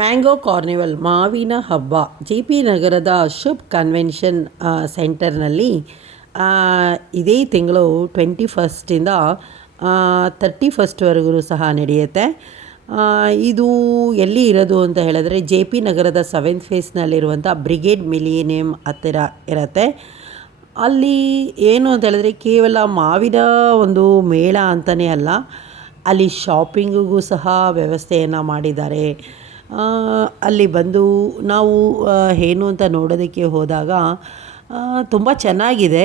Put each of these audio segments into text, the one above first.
Mango carnival ಮಾವಿನ ಹಬ್ಬ J P ನಗರದ ಶುಭ್ ಕನ್ವೆನ್ಷನ್ ಸೆಂಟರ್ನಲ್ಲಿ ಇದೇ ತಿಂಗಳು 21 31ವರೆಗೂ ಸಹ ನಡೆಯುತ್ತೆ. ಇದು ಎಲ್ಲಿ ಇರೋದು ಅಂತ ಹೇಳಿದ್ರೆ ಜೆ ಪಿ ನಗರದ 7th ಫೇಸ್ನಲ್ಲಿರುವಂಥ ಬ್ರಿಗೇಡ್ ಮಿಲಿನಿಯಂ ಹತ್ತಿರ ಇರುತ್ತೆ. ಅಲ್ಲಿ ಏನು ಅಂತ ಹೇಳಿದ್ರೆ ಕೇವಲ ಮಾವಿನ ಒಂದು ಮೇಳ ಅಂತಲೇ ಅಲ್ಲ, ಅಲ್ಲಿ ಶಾಪಿಂಗಿಗೂ ಸಹ ವ್ಯವಸ್ಥೆಯನ್ನು ಮಾಡಿದ್ದಾರೆ. ಅಲ್ಲಿ ಬಂದು ನಾವು ಏನು ಅಂತ ನೋಡೋದಕ್ಕೆ ಹೋದಾಗ ತುಂಬ ಚೆನ್ನಾಗಿದೆ.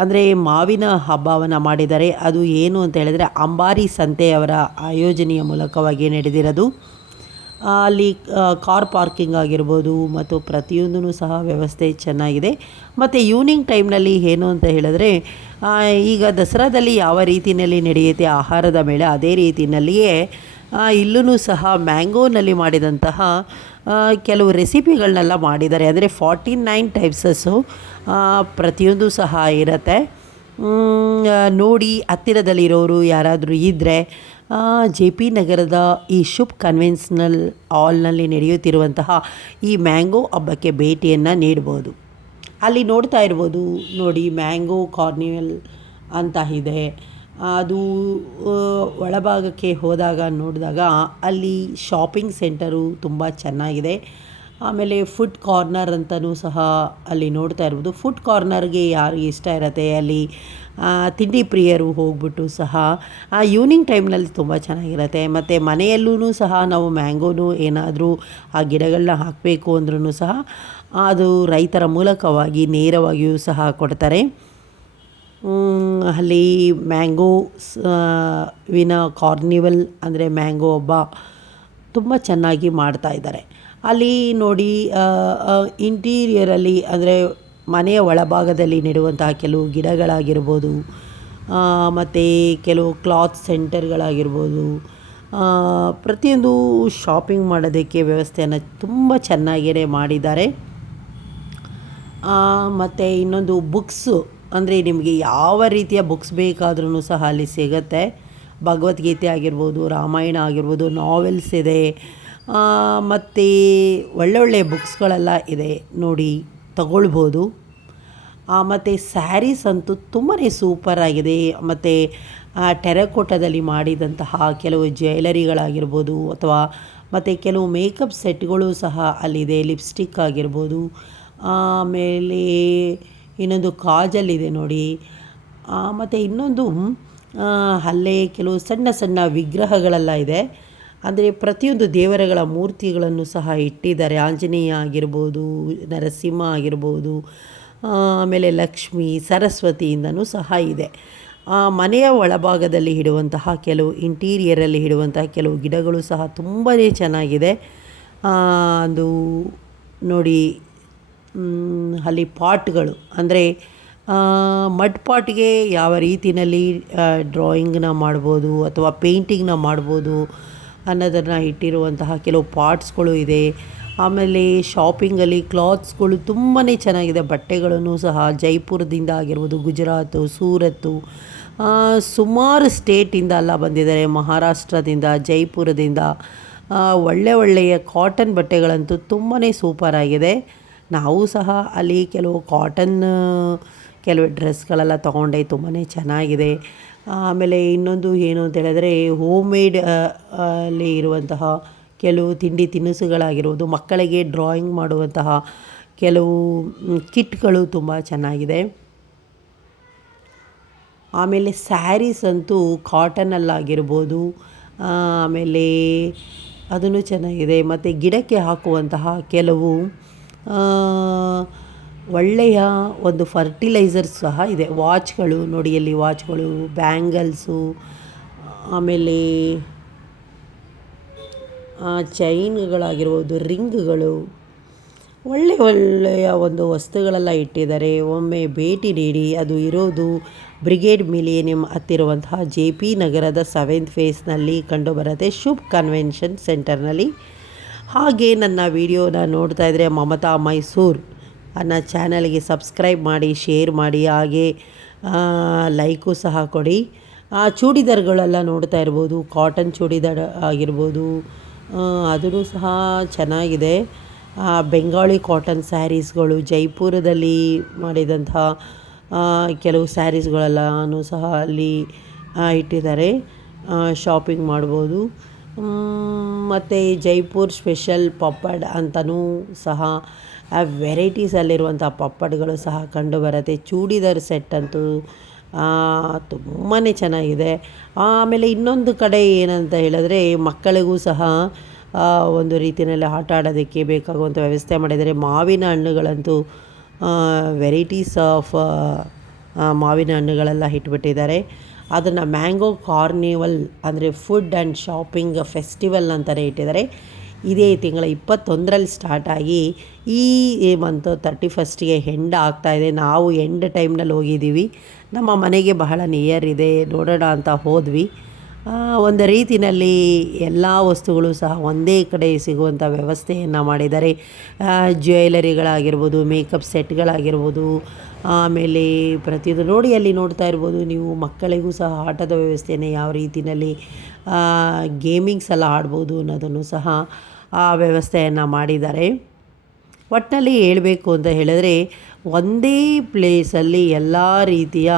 ಅಂದರೆ ಮಾವಿನ ಹಬ್ಬವನ್ನು ಮಾಡಿದ್ದಾರೆ. ಅದು ಏನು ಅಂತ ಹೇಳಿದರೆ ಅಂಬಾರಿ ಸಂತೆಯವರ ಆಯೋಜನೆಯ ಮೂಲಕವಾಗಿ ನಡೆದಿರೋದು. ಅಲ್ಲಿ ಕಾರ್ ಪಾರ್ಕಿಂಗ್ ಆಗಿರ್ಬೋದು ಮತ್ತು ಪ್ರತಿಯೊಂದೂ ಸಹ ವ್ಯವಸ್ಥೆ ಚೆನ್ನಾಗಿದೆ. ಮತ್ತು ಈವ್ನಿಂಗ್ ಟೈಮ್ನಲ್ಲಿ ಏನು ಅಂತ ಹೇಳಿದ್ರೆ ಈಗ ದಸರಾದಲ್ಲಿ ಯಾವ ರೀತಿಯಲ್ಲಿ ನಡೆಯುತ್ತೆ ಆಹಾರದ ಮೇಳ, ಅದೇ ರೀತಿಯಲ್ಲಿಯೇ ಇಲ್ಲೂ ಸಹ ಮ್ಯಾಂಗೋನಲ್ಲಿ ಮಾಡಿದಂತಹ ಕೆಲವು ರೆಸಿಪಿಗಳನ್ನೆಲ್ಲ ಮಾಡಿದ್ದಾರೆ. ಅಂದರೆ 49 ಟೈಪ್ಸಸ್ಸು ಪ್ರತಿಯೊಂದು ಸಹ ಇರುತ್ತೆ. ನೋಡಿ ಹತ್ತಿರದಲ್ಲಿರೋರು ಯಾರಾದರೂ ಇದ್ದರೆ ಜೆ ಪಿ ನಗರದ ಈ ಶುಭ್ ಕನ್ವೆನ್ಷನಲ್ ಹಾಲ್ನಲ್ಲಿ ನಡೆಯುತ್ತಿರುವಂತಹ ಈ ಮ್ಯಾಂಗೋ ಹಬ್ಬಕ್ಕೆ ಭೇಟಿಯನ್ನು ನೀಡ್ಬೋದು. ಅಲ್ಲಿ ನೋಡ್ತಾ ಇರ್ಬೋದು ನೋಡಿ, ಮ್ಯಾಂಗೋ ಕಾರ್ನಿವಲ್ ಅಂತ ಇದೆ. ಅದು ಒಳಭಾಗಕ್ಕೆ ಹೋದಾಗ ನೋಡಿದಾಗ ಅಲ್ಲಿ ಶಾಪಿಂಗ್ ಸೆಂಟರು ತುಂಬ ಚೆನ್ನಾಗಿದೆ. ಆಮೇಲೆ ಫುಡ್ ಕಾರ್ನರ್ ಅಂತಲೂ ಸಹ ಅಲ್ಲಿ ನೋಡ್ತಾ ಇರ್ಬೋದು. ಫುಡ್ ಕಾರ್ನರ್ಗೆ ಯಾರು ಇಷ್ಟ ಇರುತ್ತೆ ಅಲ್ಲಿ ತಿಂಡಿ ಪ್ರಿಯರು ಹೋಗ್ಬಿಟ್ಟು ಸಹ ಈವ್ನಿಂಗ್ ಟೈಮ್ನಲ್ಲಿ ತುಂಬ ಚೆನ್ನಾಗಿರುತ್ತೆ. ಮತ್ತು ಮನೆಯಲ್ಲೂ ಸಹ ನಾವು ಮ್ಯಾಂಗೋನು ಏನಾದರೂ ಆ ಗಿಡಗಳನ್ನ ಹಾಕಬೇಕು ಅಂದ್ರೂ ಸಹ ಅದು ರೈತರ ಮೂಲಕವಾಗಿ ನೇರವಾಗಿಯೂ ಸಹ ಕೊಡ್ತಾರೆ. ಅಲ್ಲಿ ಮ್ಯಾಂಗೋ ವಿನ ಕಾರ್ನಿವಲ್ ಅಂದರೆ ಮ್ಯಾಂಗೋ ಹಬ್ಬ ತುಂಬ ಚೆನ್ನಾಗಿ ಮಾಡ್ತಾಯಿದ್ದಾರೆ. ಅಲ್ಲಿ ನೋಡಿ ಇಂಟೀರಿಯರಲ್ಲಿ ಅಂದರೆ ಮನೆಯ ಒಳಭಾಗದಲ್ಲಿ ನೆಡುವಂತಹ ಕೆಲವು ಗಿಡಗಳಾಗಿರ್ಬೋದು, ಮತ್ತು ಕೆಲವು ಕ್ಲಾತ್ ಸೆಂಟರ್ಗಳಾಗಿರ್ಬೋದು, ಪ್ರತಿಯೊಂದು ಶಾಪಿಂಗ್ ಮಾಡೋದಕ್ಕೆ ವ್ಯವಸ್ಥೆಯನ್ನು ತುಂಬ ಚೆನ್ನಾಗಿಯೇ ಮಾಡಿದ್ದಾರೆ. ಮತ್ತು ಇನ್ನೊಂದು ಬುಕ್ಸು, ಅಂದರೆ ನಿಮಗೆ ಯಾವ ರೀತಿಯ ಬುಕ್ಸ್ ಬೇಕಾದ್ರೂ ಸಹ ಅಲ್ಲಿ ಸಿಗುತ್ತೆ. ಭಗವದ್ಗೀತೆ ಆಗಿರ್ಬೋದು, ರಾಮಾಯಣ ಆಗಿರ್ಬೋದು, ನಾವೆಲ್ಸ್ ಇದೆ, ಮತ್ತು ಒಳ್ಳೊಳ್ಳೆಯ ಬುಕ್ಸ್ಗಳೆಲ್ಲ ಇದೆ, ನೋಡಿ ತಗೊಳ್ಬೋದು. ಮತ್ತು ಸ್ಯಾರೀಸ್ ಅಂತೂ ತುಂಬಾ ಸೂಪರಾಗಿದೆ. ಮತ್ತು ಟೆರಕೋಟದಲ್ಲಿ ಮಾಡಿದಂತಹ ಕೆಲವು ಜ್ಯುವೆಲರಿಗಳಾಗಿರ್ಬೋದು ಅಥವಾ ಮತ್ತು ಕೆಲವು ಮೇಕಪ್ ಸೆಟ್ಗಳು ಸಹ ಅಲ್ಲಿದೆ. ಲಿಪ್ಸ್ಟಿಕ್ ಆಗಿರ್ಬೋದು, ಆಮೇಲೆ ಇನ್ನೊಂದು ಕಾಜಲ್ ಇದೆ ನೋಡಿ. ಮತ್ತು ಇನ್ನೊಂದು ಅಲ್ಲೇ ಕೆಲವು ಸಣ್ಣ ಸಣ್ಣ ವಿಗ್ರಹಗಳೆಲ್ಲ ಇದೆ. ಅಂದರೆ ಪ್ರತಿಯೊಂದು ದೇವರುಗಳ ಮೂರ್ತಿಗಳನ್ನು ಸಹ ಇಟ್ಟಿದ್ದಾರೆ. ಆಂಜನೇಯ ಆಗಿರ್ಬೋದು, ನರಸಿಂಹ ಆಗಿರ್ಬೋದು, ಆಮೇಲೆ ಲಕ್ಷ್ಮಿ, ಸರಸ್ವತಿಯಿಂದನೂ ಸಹ ಇದೆ. ಮನೆಯ ಒಳಭಾಗದಲ್ಲಿ ಇಡುವಂತಹ ಕೆಲವು ಇಂಟೀರಿಯರಲ್ಲಿ ಇಡುವಂತಹ ಕೆಲವು ಗಿಡಗಳು ಸಹ ತುಂಬಾ ಚೆನ್ನಾಗಿದೆ. ಅದು ನೋಡಿ, ಅಲ್ಲಿ ಪಾಟ್ಗಳು ಅಂದರೆ ಮಡ್ ಪಾಟ್ಗೆ ಯಾವ ರೀತಿಯಲ್ಲಿ ಡ್ರಾಯಿಂಗ್ನ ಮಾಡ್ಬೋದು ಅಥವಾ ಪೇಂಟಿಂಗ್ನ ಮಾಡ್ಬೋದು ಅನ್ನೋದನ್ನು ಇಟ್ಟಿರುವಂತಹ ಕೆಲವು ಪಾಟ್ಸ್ಗಳು ಇದೆ. ಆಮೇಲೆ ಶಾಪಿಂಗಲ್ಲಿ ಕ್ಲಾತ್ಸ್ಗಳು ತುಂಬಾ ಚೆನ್ನಾಗಿದೆ. ಬಟ್ಟೆಗಳನ್ನು ಸಹ ಜೈಪುರದಿಂದ ಆಗಿರ್ಬೋದು, ಗುಜರಾತು, ಸೂರತ್ತು, ಸುಮಾರು ಸ್ಟೇಟಿಂದ ಎಲ್ಲ ಬಂದಿದ್ದಾರೆ. ಮಹಾರಾಷ್ಟ್ರದಿಂದ, ಜೈಪುರದಿಂದ ಒಳ್ಳೆಯ ಕಾಟನ್ ಬಟ್ಟೆಗಳಂತೂ ತುಂಬಾ ಸೂಪರಾಗಿದೆ. ನಾವು ಸಹ ಅಲ್ಲಿ ಕೆಲವು ಕೆಲವು ಡ್ರೆಸ್ಗಳೆಲ್ಲ ತೊಗೊಂಡೆ, ತುಂಬಾ ಚೆನ್ನಾಗಿದೆ. ಆಮೇಲೆ ಇನ್ನೊಂದು ಏನು ಅಂತ ಹೇಳಿದ್ರೆ ಹೋಮ್ ಮೇಡ್ ಅಲ್ಲಿ ಇರುವಂತಹ ಕೆಲವು ತಿಂಡಿ ತಿನಿಸುಗಳಾಗಿರ್ಬೋದು, ಮಕ್ಕಳಿಗೆ ಡ್ರಾಯಿಂಗ್ ಮಾಡುವಂತಹ ಕೆಲವು ಕಿಟ್ಗಳು ತುಂಬ ಚೆನ್ನಾಗಿದೆ. ಆಮೇಲೆ ಸ್ಯಾರೀಸ್ ಅಂತೂ ಕಾಟನಲ್ಲಾಗಿರ್ಬೋದು, ಆಮೇಲೆ ಅದೂ ಚೆನ್ನಾಗಿದೆ. ಮತ್ತು ಗಿಡಕ್ಕೆ ಹಾಕುವಂತಹ ಕೆಲವು ಒಳ್ಳೆಯ ಒಂದು ಫರ್ಟಿಲೈಸರ್ಸ್ ಸಹ ಇದೆ. ವಾಚ್ಗಳು ನೋಡಿ, ಅಲ್ಲಿ ವಾಚ್ಗಳು, ಬ್ಯಾಂಗಲ್ಸು, ಆಮೇಲೆ ಚೈನ್ಗಳಾಗಿರ್ಬೋದು, ರಿಂಗ್ಗಳು, ಒಳ್ಳೆಯ ಒಂದು ವಸ್ತುಗಳೆಲ್ಲ ಇಟ್ಟಿದ್ದಾರೆ. ಒಮ್ಮೆ ಭೇಟಿ ನೀಡಿ. ಅದು ಇರೋದು ಬ್ರಿಗೇಡ್ ಮಿಲೇನಿಯಂ ಹತ್ತಿರುವಂತಹ ಜೆ ಪಿ ನಗರದ 7th ಫೇಸ್ನಲ್ಲಿ ಕಂಡುಬರುತ್ತೆ, ಶುಭ್ ಕನ್ವೆನ್ಷನ್ ಸೆಂಟರ್ನಲ್ಲಿ. ಹಾಗೆ ನನ್ನ ವಿಡಿಯೋನ ನೋಡ್ತಾ ಇದ್ದರೆ ಮಮತಾ ಮೈಸೂರು ಅನ್ನೋ ಚಾನಲ್ಗೆ ಸಬ್ಸ್ಕ್ರೈಬ್ ಮಾಡಿ, ಶೇರ್ ಮಾಡಿ, ಹಾಗೆ ಲೈಕು ಸಹ ಕೊಡಿ. ಚೂಡಿದಾರ್ಗಳೆಲ್ಲ ನೋಡ್ತಾ ಇರ್ಬೋದು, ಕಾಟನ್ ಚೂಡಿದಾರ್ ಆಗಿರ್ಬೋದು, ಅದೂ ಸಹ ಚೆನ್ನಾಗಿದೆ. ಬೆಂಗಾಳಿ ಕಾಟನ್ ಸ್ಯಾರೀಸ್ಗಳು, ಜೈಪುರದಲ್ಲಿ ಮಾಡಿದಂತಹ ಕೆಲವು ಸ್ಯಾರೀಸ್ಗಳೆಲ್ಲನೂ ಸಹ ಅಲ್ಲಿ ಇಟ್ಟಿದ್ದಾರೆ, ಶಾಪಿಂಗ್ ಮಾಡ್ಬೋದು. ಮತ್ತು ಜೈಪುರ್ ಸ್ಪೆಷಲ್ ಪಪ್ಪಡ್ ಅಂತಲೂ ಸಹ ವೆರೈಟೀಸಲ್ಲಿರುವಂಥ ಪಪ್ಪಡ್ಗಳು ಸಹ ಕಂಡುಬರುತ್ತೆ. ಚೂಡಿದಾರ್ ಸೆಟ್ ಅಂತೂ ತುಂಬಾ ಚೆನ್ನಾಗಿದೆ. ಆಮೇಲೆ ಇನ್ನೊಂದು ಕಡೆ ಏನಂತ ಹೇಳಿದ್ರೆ, ಮಕ್ಕಳಿಗೂ ಸಹ ಒಂದು ರೀತಿಯಲ್ಲಿ ಆಟ ಆಡೋದಕ್ಕೆ ಬೇಕಾಗುವಂಥ ವ್ಯವಸ್ಥೆ ಮಾಡಿದ್ದಾರೆ. ಮಾವಿನ ಹಣ್ಣುಗಳಂತೂ ವೆರೈಟೀಸ್ ಆಫ್ ಮಾವಿನ ಹಣ್ಣುಗಳೆಲ್ಲ ಇಟ್ಬಿಟ್ಟಿದ್ದಾರೆ. ಅದನ್ನು ಮ್ಯಾಂಗೋ ಕಾರ್ನಿವಲ್ ಅಂದರೆ ಫುಡ್ ಆ್ಯಂಡ್ ಶಾಪಿಂಗ್ ಫೆಸ್ಟಿವಲ್ ಅಂತಲೇ ಇಟ್ಟಿದ್ದಾರೆ. ಇದೇ ತಿಂಗಳ 21ರಲ್ಲಿ ಸ್ಟಾರ್ಟ್ ಆಗಿ ಈ ಮಂತ್ 31ಗೆ ಎಂಡ್ ಆಗ್ತಾಯಿದೆ. ನಾವು ಎಂಡ್ ಟೈಮ್ನಲ್ಲಿ ಹೋಗಿದ್ದೀವಿ. ನಮ್ಮ ಮನೆಗೆ ಬಹಳ ನಿಯರ್ ಇದೆ, ನೋಡೋಣ ಅಂತ ಹೋದ್ವಿ. ಒಂದು ರೀತಿಯಲ್ಲಿ ಎಲ್ಲ ವಸ್ತುಗಳು ಸಹ ಒಂದೇ ಕಡೆ ಸಿಗುವಂಥ ವ್ಯವಸ್ಥೆಯನ್ನು ಮಾಡಿದ್ದಾರೆ. ಜ್ಯುವೆಲರಿಗಳಾಗಿರ್ಬೋದು, ಮೇಕಪ್ ಸೆಟ್ಗಳಾಗಿರ್ಬೋದು, ಆಮೇಲೆ ಪ್ರತಿಯೊಂದು ನೋಡಿ ಅಲ್ಲಿ ನೋಡ್ತಾ ಇರ್ಬೋದು ನೀವು. ಮಕ್ಕಳಿಗೂ ಸಹ ಆಟದ ವ್ಯವಸ್ಥೆಯನ್ನು ಯಾವ ರೀತಿಯಲ್ಲಿ ಗೇಮಿಂಗ್ಸ್ ಎಲ್ಲ ಆಡ್ಬೋದು ಅನ್ನೋದನ್ನು ಸಹ ಆ ವ್ಯವಸ್ಥೆಯನ್ನು ಮಾಡಿದ್ದಾರೆ. ಒಟ್ಟಿನಲ್ಲಿ ಹೇಳಬೇಕು ಅಂತ ಹೇಳಿದ್ರೆ, ಒಂದೇ ಪ್ಲೇಸಲ್ಲಿ ಎಲ್ಲ ರೀತಿಯ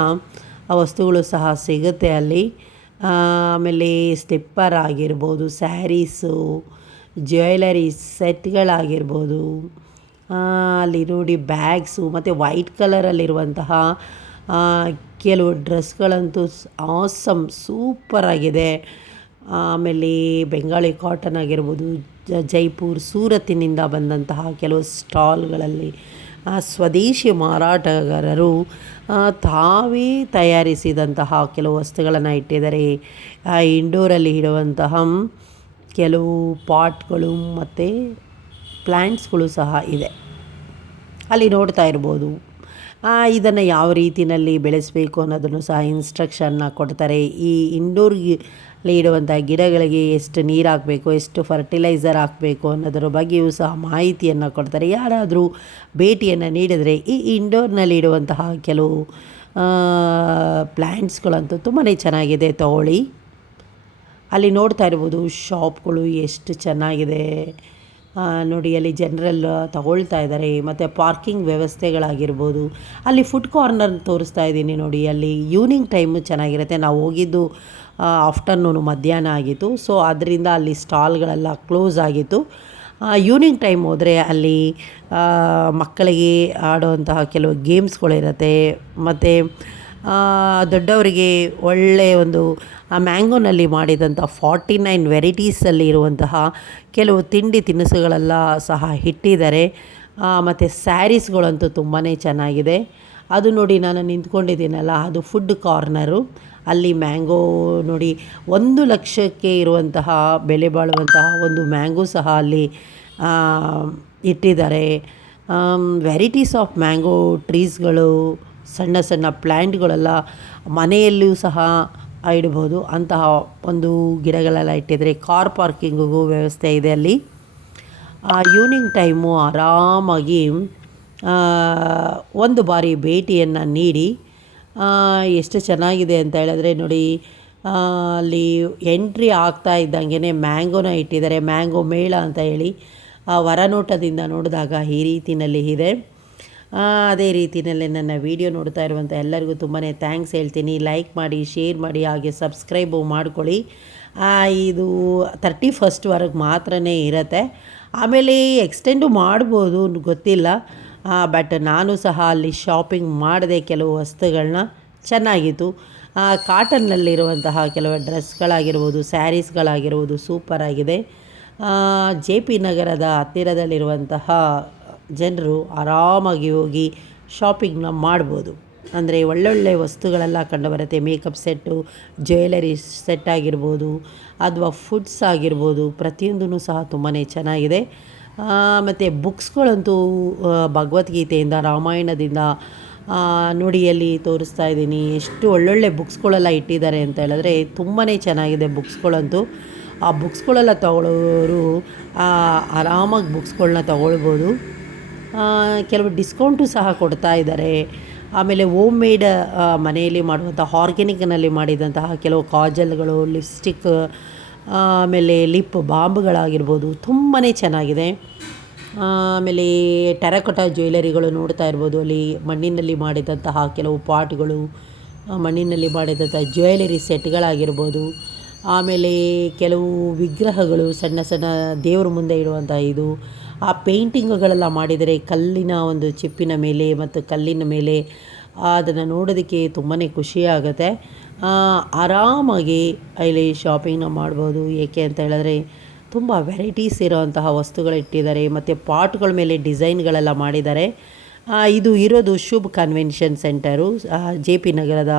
ವಸ್ತುಗಳು ಸಹ ಸಿಗುತ್ತೆ ಅಲ್ಲಿ. ಆಮೇಲೆ ಸ್ಲಿಪ್ಪರ್ ಆಗಿರ್ಬೋದು, ಸ್ಯಾರೀಸು, ಜ್ಯುವೆಲರಿ ಸೆಟ್ಗಳಾಗಿರ್ಬೋದು, ಅಲ್ಲಿ ನೋಡಿ ಬ್ಯಾಗ್ಸು, ಮತ್ತು ವೈಟ್ ಕಲರಲ್ಲಿರುವಂತಹ ಕೆಲವು ಡ್ರೆಸ್ಗಳಂತೂ ಆಸಮ್ ಸೂಪರಾಗಿದೆ. ಆಮೇಲೆ ಬೆಂಗಾಳಿ ಕಾಟನ್ ಆಗಿರ್ಬೋದು, ಜೈಪುರ್, ಸೂರತ್ತಿನಿಂದ ಬಂದಂತಹ ಕೆಲವು ಸ್ಟಾಲ್ಗಳಲ್ಲಿ ಸ್ವದೇಶಿ ಮಾರಾಟಗಾರರು ತಾವೇ ತಯಾರಿಸಿದಂತಹ ಕೆಲವು ವಸ್ತುಗಳನ್ನು ಇಟ್ಟಿದ್ದಾರೆ. ಇಂಡೋರಲ್ಲಿ ಇಡುವಂತಹ ಕೆಲವು ಪಾಟ್ಗಳು ಮತ್ತು ಪ್ಲ್ಯಾಂಟ್ಸ್ಗಳು ಸಹ ಇದೆ, ಅಲ್ಲಿ ನೋಡ್ತಾ ಇರ್ಬೋದು. ಇದನ್ನು ಯಾವ ರೀತಿಯಲ್ಲಿ ಬೆಳೆಸಬೇಕು ಅನ್ನೋದನ್ನು ಸಹ ಇನ್ಸ್ಟ್ರಕ್ಷನ್ನ ಕೊಡ್ತಾರೆ. ಈ ಇಂಡೋರ್ಲಿ ಇಡುವಂಥ ಗಿಡಗಳಿಗೆ ಎಷ್ಟು ನೀರು ಹಾಕಬೇಕು, ಎಷ್ಟು ಫರ್ಟಿಲೈಸರ್ ಹಾಕಬೇಕು ಅನ್ನೋದರ ಬಗ್ಗೆಯೂ ಸಹ ಮಾಹಿತಿಯನ್ನು ಕೊಡ್ತಾರೆ. ಯಾರಾದರೂ ಭೇಟಿಯನ್ನು ನೀಡಿದರೆ ಈ ಇಂಡೋರ್ನಲ್ಲಿ ಇಡುವಂತಹ ಕೆಲವು ಪ್ಲ್ಯಾಂಟ್ಸ್ಗಳಂತೂ ತುಂಬಾ ಚೆನ್ನಾಗಿದೆ, ತಗೊಳ್ಳಿ. ಅಲ್ಲಿ ನೋಡ್ತಾ ಇರ್ಬೋದು ಶಾಪ್ಗಳು ಎಷ್ಟು ಚೆನ್ನಾಗಿದೆ ನೋಡಿ. ಅಲ್ಲಿ ಜನರೆಲ್ಲ ತಗೊಳ್ತಾ ಇದ್ದಾರೆ. ಮತ್ತು ಪಾರ್ಕಿಂಗ್ ವ್ಯವಸ್ಥೆಗಳಾಗಿರ್ಬೋದು, ಅಲ್ಲಿ ಫುಡ್ ಕಾರ್ನರ್ ತೋರಿಸ್ತಾ ಇದ್ದೀನಿ ನೋಡಿ. ಅಲ್ಲಿ ಈವ್ನಿಂಗ್ ಟೈಮು ಚೆನ್ನಾಗಿರುತ್ತೆ. ನಾವು ಹೋಗಿದ್ದು ಆಫ್ಟರ್ನೂನು, ಮಧ್ಯಾಹ್ನ ಆಗಿತ್ತು. ಸೊ ಅದರಿಂದ ಅಲ್ಲಿ ಸ್ಟಾಲ್ಗಳೆಲ್ಲ ಕ್ಲೋಸ್ ಆಗಿತ್ತು. ಈವ್ನಿಂಗ್ ಟೈಮ್ ಹೋದರೆ ಅಲ್ಲಿ ಮಕ್ಕಳಿಗೆ ಆಡುವಂತಹ ಕೆಲವು ಗೇಮ್ಸ್ಗಳಿರುತ್ತೆ. ಮತ್ತು ದೊಡ್ಡವರಿಗೆ ಒಳ್ಳೆಯ ಒಂದು ಮ್ಯಾಂಗೋನಲ್ಲಿ ಮಾಡಿದಂಥ 49 ವೆರೈಟೀಸಲ್ಲಿ ಇರುವಂತಹ ಕೆಲವು ತಿಂಡಿ ತಿನಿಸುಗಳೆಲ್ಲ ಸಹ ಇಟ್ಟಿದ್ದಾರೆ. ಮತ್ತು ಸ್ಯಾರೀಸ್ಗಳಂತೂ ತುಂಬಾ ಚೆನ್ನಾಗಿದೆ. ಅದು ನೋಡಿ, ನಾನು ನಿಂತ್ಕೊಂಡಿದ್ದೀನಲ್ಲ, ಅದು ಫುಡ್ ಕಾರ್ನರು. ಅಲ್ಲಿ ಮ್ಯಾಂಗೋ ನೋಡಿ, 1 ಲಕ್ಷಕ್ಕೆ ಇರುವಂತಹ ಬೆಲೆ ಬಾಳುವಂತಹ ಒಂದು ಮ್ಯಾಂಗೋ ಸಹ ಅಲ್ಲಿ ಇಟ್ಟಿದ್ದಾರೆ. ವೆರೈಟೀಸ್ ಆಫ್ ಮ್ಯಾಂಗೋ ಟ್ರೀಸ್ಗಳು, ಸಣ್ಣ ಸಣ್ಣ ಪ್ಲ್ಯಾಂಟ್ಗಳೆಲ್ಲ ಮನೆಯಲ್ಲೂ ಸಹ ಇಡ್ಬೋದು ಅಂತಹ ಒಂದು ಗಿಡಗಳೆಲ್ಲ ಇಟ್ಟಿದ್ದಾರೆ. ಕಾರ್ ಪಾರ್ಕಿಂಗಿಗೂ ವ್ಯವಸ್ಥೆ ಇದೆ ಅಲ್ಲಿ. ಈವ್ನಿಂಗ್ ಟೈಮು ಆರಾಮಾಗಿ ಒಂದು ಬಾರಿ ಭೇಟಿಯನ್ನು ನೀಡಿ. ಎಷ್ಟು ಚೆನ್ನಾಗಿದೆ ಅಂತ ಹೇಳಿದ್ರೆ ನೋಡಿ, ಅಲ್ಲಿ ಎಂಟ್ರಿ ಆಗ್ತಾ ಇದ್ದಂಗೆ ಮ್ಯಾಂಗೋನ ಇಟ್ಟಿದ್ದಾರೆ. ಮ್ಯಾಂಗೋ ಮೇಳ ಅಂತ ಹೇಳಿ ಹೊರನೋಟದಿಂದ ನೋಡಿದಾಗ ಈ ರೀತಿಯಲ್ಲಿ ಇದೆ. ಅದೇ ರೀತಿಯಲ್ಲೇ ನನ್ನ ವಿಡಿಯೋ ನೋಡ್ತಾ ಇರುವಂಥ ಎಲ್ಲರಿಗೂ ತುಂಬಾ ಥ್ಯಾಂಕ್ಸ್ ಹೇಳ್ತೀನಿ. ಲೈಕ್ ಮಾಡಿ, ಶೇರ್ ಮಾಡಿ, ಹಾಗೆ ಸಬ್ಸ್ಕ್ರೈಬು ಮಾಡ್ಕೊಳ್ಳಿ. ಇದು 31st ಮಾತ್ರನೇ ಇರುತ್ತೆ. ಆಮೇಲೆ ಎಕ್ಸ್ಟೆಂಡು ಮಾಡ್ಬೋದು, ಗೊತ್ತಿಲ್ಲ. ಬಟ್ ನಾನು ಸಹ ಅಲ್ಲಿ ಶಾಪಿಂಗ್ ಮಾಡಿದೆ ಕೆಲವು ವಸ್ತುಗಳನ್ನ, ಚೆನ್ನಾಗಿತ್ತು. ಕಾಟನ್ನಲ್ಲಿರುವಂತಹ ಕೆಲವು ಡ್ರೆಸ್ಗಳಾಗಿರ್ಬೋದು, ಸ್ಯಾರೀಸ್ಗಳಾಗಿರ್ಬೋದು ಸೂಪರಾಗಿದೆ. JP ನಗರದ ಹತ್ತಿರದಲ್ಲಿರುವಂತಹ ಜನರು ಆರಾಮಾಗಿ ಹೋಗಿ ಶಾಪಿಂಗ್ನ ಮಾಡ್ಬೋದು. ಅಂದರೆ ಒಳ್ಳೊಳ್ಳೆ ವಸ್ತುಗಳೆಲ್ಲ ಕಂಡುಬರುತ್ತೆ. ಮೇಕಪ್ ಸೆಟ್ಟು, ಜ್ಯುವೆಲರಿ ಸೆಟ್ ಆಗಿರ್ಬೋದು, ಅಥವಾ ಫುಡ್ಸ್ ಆಗಿರ್ಬೋದು, ಪ್ರತಿಯೊಂದೂ ಸಹ ತುಂಬಾ ಚೆನ್ನಾಗಿದೆ. ಮತ್ತು ಬುಕ್ಸ್ಗಳಂತೂ ಭಗವದ್ಗೀತೆಯಿಂದ, ರಾಮಾಯಣದಿಂದ ನೋಡಿ ಅಲ್ಲಿ ತೋರಿಸ್ತಾ ಇದ್ದೀನಿ. ಎಷ್ಟು ಒಳ್ಳೊಳ್ಳೆ ಬುಕ್ಸ್ಗಳೆಲ್ಲ ಇಟ್ಟಿದ್ದಾರೆ ಅಂತ ಹೇಳಿದ್ರೆ ತುಂಬಾ ಚೆನ್ನಾಗಿದೆ ಬುಕ್ಸ್ಗಳಂತೂ. ಆ ಬುಕ್ಸ್ಗಳೆಲ್ಲ ತಗೊಳ್ಳೋರು ಆರಾಮಾಗಿ ಬುಕ್ಸ್ಗಳನ್ನ ತಗೊಳ್ಬೋದು. ಕೆಲವು ಡಿಸ್ಕೌಂಟು ಸಹ ಕೊಡ್ತಾ ಇದ್ದಾರೆ. ಆಮೇಲೆ ಹೋಮ್ ಮೇಡ್ ಮನೆಯಲ್ಲಿ ಮಾಡುವಂಥ ಆರ್ಗ್ಯಾನಿಕ್ನಲ್ಲಿ ಮಾಡಿದಂತಹ ಕೆಲವು ಕಾಜಲ್ಗಳು, ಲಿಪ್ಸ್ಟಿಕ್, ಆಮೇಲೆ ಲಿಪ್ ಬಾಂಬ್ಗಳಾಗಿರ್ಬೋದು ತುಂಬಾ ಚೆನ್ನಾಗಿದೆ. ಆಮೇಲೆ ಟೆರಕೋಟಾ ಜ್ಯುವೆಲರಿಗಳು ನೋಡ್ತಾ ಇರ್ಬೋದು. ಅಲ್ಲಿ ಮಣ್ಣಿನಲ್ಲಿ ಮಾಡಿದಂತಹ ಕೆಲವು ಪಾಟ್ಗಳು, ಮಣ್ಣಿನಲ್ಲಿ ಮಾಡಿದಂಥ ಜ್ಯುವೆಲರಿ ಸೆಟ್ಗಳಾಗಿರ್ಬೋದು. ಆಮೇಲೆ ಕೆಲವು ವಿಗ್ರಹಗಳು ಸಣ್ಣ ಸಣ್ಣ ದೇವ್ರ ಮುಂದೆ ಇಡುವಂಥ ಇದು. ಆ ಪೇಂಟಿಂಗ್ಗಳೆಲ್ಲ ಮಾಡಿದರೆ ಕಲ್ಲಿನ ಒಂದು ಚಿಪ್ಪಿನ ಮೇಲೆ ಮತ್ತು ಕಲ್ಲಿನ ಮೇಲೆ ಅದನ್ನು ನೋಡೋದಕ್ಕೆ ತುಂಬಾ ಖುಷಿಯಾಗುತ್ತೆ. ಆರಾಮಾಗಿ ಇಲ್ಲಿ ಶಾಪಿಂಗ್ನ ಮಾಡ್ಬೋದು. ಏಕೆ ಅಂತ ಹೇಳಿದ್ರೆ ತುಂಬ ವೆರೈಟೀಸ್ ಇರೋವಂತಹ ವಸ್ತುಗಳು ಇಟ್ಟಿದ್ದಾರೆ ಮತ್ತು ಪಾಟ್ಗಳ ಮೇಲೆ ಡಿಸೈನ್ಗಳೆಲ್ಲ ಮಾಡಿದ್ದಾರೆ. ಇದು ಇರೋದು Shubh convention centre, J P ನಗರದ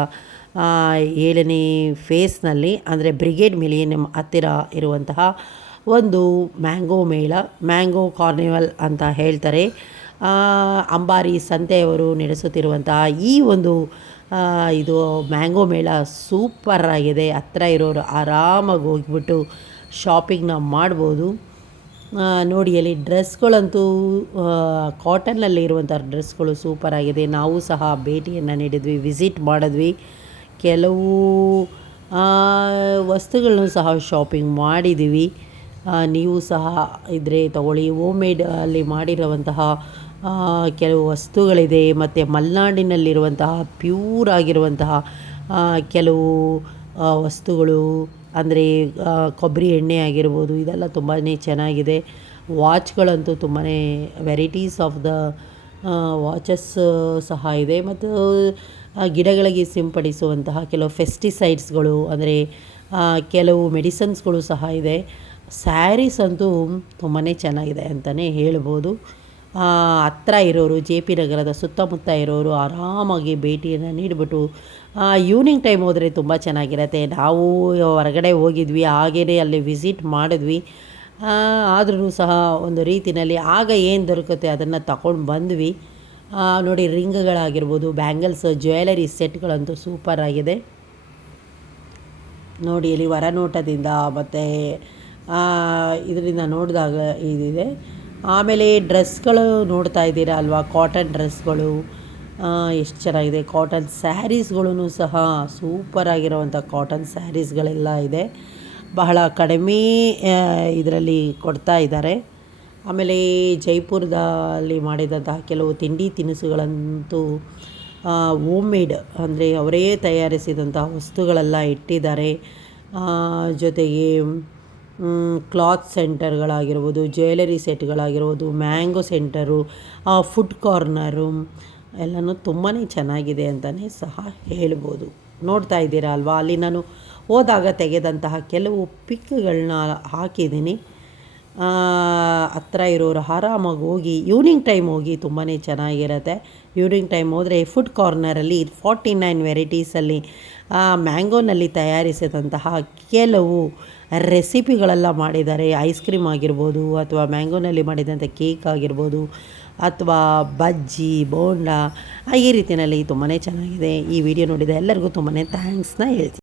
7ನೇ ಫೇಸ್ನಲ್ಲಿ, ಅಂದರೆ ಬ್ರಿಗೇಡ್ ಮಿಲಿನಿಯಂ ಹತ್ತಿರ ಇರುವಂತಹ ಒಂದು ಮ್ಯಾಂಗೋ ಮೇಳ, ಮ್ಯಾಂಗೋ ಕಾರ್ನಿವಲ್ ಅಂತ ಹೇಳ್ತಾರೆ. ಅಂಬಾರಿ ಸಂತೆಯವರು ನಡೆಸುತ್ತಿರುವಂತಹ ಈ ಒಂದು ಇದು ಮ್ಯಾಂಗೋ ಮೇಳ ಸೂಪರಾಗಿದೆ. ಹತ್ತಿರ ಇರೋರು ಆರಾಮಾಗಿ ಹೋಗಿಬಿಟ್ಟು ಶಾಪಿಂಗ್ನ ಮಾಡ್ಬೋದು. ನೋಡಿ ಅಲ್ಲಿ ಡ್ರೆಸ್ಗಳಂತೂ ಕಾಟನ್ನಲ್ಲಿ ಇರುವಂಥ ಡ್ರೆಸ್ಗಳು ಸೂಪರಾಗಿದೆ. ನಾವು ಸಹ ಭೇಟಿಯನ್ನು ನೀಡಿದ್ವಿ, ವಿಸಿಟ್ ಮಾಡಿದ್ವಿ. ಕೆಲವು ವಸ್ತುಗಳನ್ನು ಸಹ ಶಾಪಿಂಗ್ ಮಾಡಿದ್ದೀವಿ. ನೀವು ಸಹ ಇದ್ದರೆ ತಗೊಳ್ಳಿ. ಹೋಮ್ ಮೇಡ್ ಅಲ್ಲಿ ಮಾಡಿರುವಂತಹ ಕೆಲವು ವಸ್ತುಗಳಿದೆ. ಮತ್ತು ಮಲೆನಾಡಿನಲ್ಲಿರುವಂತಹ ಪ್ಯೂರ್ ಆಗಿರುವಂತಹ ಕೆಲವು ವಸ್ತುಗಳು, ಅಂದರೆ ಕೊಬ್ಬರಿ ಎಣ್ಣೆ ಆಗಿರ್ಬೋದು, ಇದೆಲ್ಲ ತುಂಬಾ ಚೆನ್ನಾಗಿದೆ. ವಾಚ್ಗಳಂತೂ ತುಂಬಾ ವೆರೈಟೀಸ್ ಆಫ್ ದ ವಾಚಸ್ ಸಹ ಇದೆ. ಮತ್ತು ಗಿಡಗಳಿಗೆ ಸಿಂಪಡಿಸುವಂತಹ ಕೆಲವು ಫೆಸ್ಟಿಸೈಡ್ಸ್ಗಳು, ಅಂದರೆ ಕೆಲವು ಮೆಡಿಸನ್ಸ್ಗಳು ಸಹ ಇದೆ. ಸ್ಯಾರೀಸ್ ಅಂತೂ ತುಂಬಾ ಚೆನ್ನಾಗಿದೆ ಅಂತಲೇ ಹೇಳ್ಬೋದು. ಹತ್ರ ಇರೋರು, ಜೆ ಪಿ ನಗರದ ಸುತ್ತಮುತ್ತ ಇರೋರು ಆರಾಮಾಗಿ ಭೇಟಿಯನ್ನು ನೀಡಿಬಿಟ್ಟು ಈವ್ನಿಂಗ್ ಟೈಮ್ ಹೋದರೆ ತುಂಬ ಚೆನ್ನಾಗಿರುತ್ತೆ. ನಾವು ಹೊರಗಡೆ ಹೋಗಿದ್ವಿ, ಹಾಗೇ ಅಲ್ಲಿ ವಿಸಿಟ್ ಮಾಡಿದ್ವಿ. ಆದ್ರೂ ಸಹ ಒಂದು ರೀತಿಯಲ್ಲಿ ಆಗ ಏನು ದೊರಕುತ್ತೆ ಅದನ್ನು ತಗೊಂಡು ಬಂದ್ವಿ. ನೋಡಿ ರಿಂಗ್ಗಳಾಗಿರ್ಬೋದು, ಬ್ಯಾಂಗಲ್ಸ್, ಜ್ಯುವೆಲರಿ ಸೆಟ್ಗಳಂತೂ ಸೂಪರಾಗಿದೆ. ನೋಡಿ ಇಲ್ಲಿ ಹೊರನೋಟದಿಂದ ಮತ್ತು ಇದರಿಂದ ನೋಡಿದಾಗ ಇದಿದೆ. ಆಮೇಲೆ ಡ್ರೆಸ್ಗಳು ನೋಡ್ತಾ ಇದ್ದೀರಾ ಅಲ್ವಾ, ಕಾಟನ್ ಡ್ರೆಸ್ಗಳು ಎಷ್ಟು ಚೆನ್ನಾಗಿದೆ. ಕಾಟನ್ ಸ್ಯಾರೀಸ್ಗಳೂ ಸಹ ಸೂಪರಾಗಿರೋವಂಥ ಕಾಟನ್ ಸ್ಯಾರೀಸ್ಗಳೆಲ್ಲ ಇದೆ. ಬಹಳ ಕಡಿಮೆ ಇದರಲ್ಲಿ ಕೊಡ್ತಾ ಇದ್ದಾರೆ. ಆಮೇಲೆ ಜೈಪುರದಲ್ಲಿ ಮಾಡಿದಂತಹ ಕೆಲವು ತಿಂಡಿ ತಿನಿಸುಗಳಂತೂ ಹೋಮ್ ಮೇಡ್, ಅಂದರೆ ಅವರೇ ತಯಾರಿಸಿದಂತಹ ವಸ್ತುಗಳೆಲ್ಲ ಇಟ್ಟಿದ್ದಾರೆ. ಜೊತೆಗೆ ಕ್ಲಾತ್ ಸೆಂಟರ್ಗಳಾಗಿರ್ಬೋದು, ಜ್ಯುವೆಲರಿ ಸೆಟ್ಗಳಾಗಿರ್ಬೋದು, ಮ್ಯಾಂಗೋ ಸೆಂಟರು, ಫುಡ್ ಕಾರ್ನರು ಎಲ್ಲನೂ ತುಂಬಾ ಚೆನ್ನಾಗಿದೆ ಅಂತಲೇ ಸಹ ಹೇಳ್ಬೋದು. ನೋಡ್ತಾ ಇದ್ದೀರಾ ಅಲ್ವಾ, ಅಲ್ಲಿ ನಾನು ಹೋದಾಗ ತೆಗೆದಂತಹ ಕೆಲವು ಪಿಕ್ಗಳನ್ನ ಹಾಕಿದ್ದೀನಿ. ಹತ್ರ ಇರೋರು ಆರಾಮಾಗಿ ಹೋಗಿ ಈವ್ನಿಂಗ್ ಟೈಮ್ ಹೋಗಿ ತುಂಬಾ ಚೆನ್ನಾಗಿರುತ್ತೆ. ಈವ್ನಿಂಗ್ ಟೈಮ್ ಹೋದರೆ ಫುಡ್ ಕಾರ್ನರಲ್ಲಿ 49 ವೆರೈಟೀಸಲ್ಲಿ ಮ್ಯಾಂಗೋನಲ್ಲಿ ತಯಾರಿಸಿದಂತಹ ಕೆಲವು ರೆಸಿಪಿಗಳೆಲ್ಲ ಮಾಡಿದ್ದಾರೆ. ಐಸ್ ಕ್ರೀಮ್ ಆಗಿರ್ಬೋದು, ಅಥವಾ ಮ್ಯಾಂಗೋನಲ್ಲಿ ಮಾಡಿದಂಥ ಕೇಕ್ ಆಗಿರ್ಬೋದು, ಅಥವಾ ಬಜ್ಜಿ, ಬೋಂಡ, ಈ ರೀತಿಯಲ್ಲಿ ತುಂಬಾ ಚೆನ್ನಾಗಿದೆ. ಈ ವಿಡಿಯೋ ನೋಡಿದ ಎಲ್ಲರಿಗೂ ತುಂಬಾ ಥ್ಯಾಂಕ್ಸ್ನ ಹೇಳ್ತೀನಿ.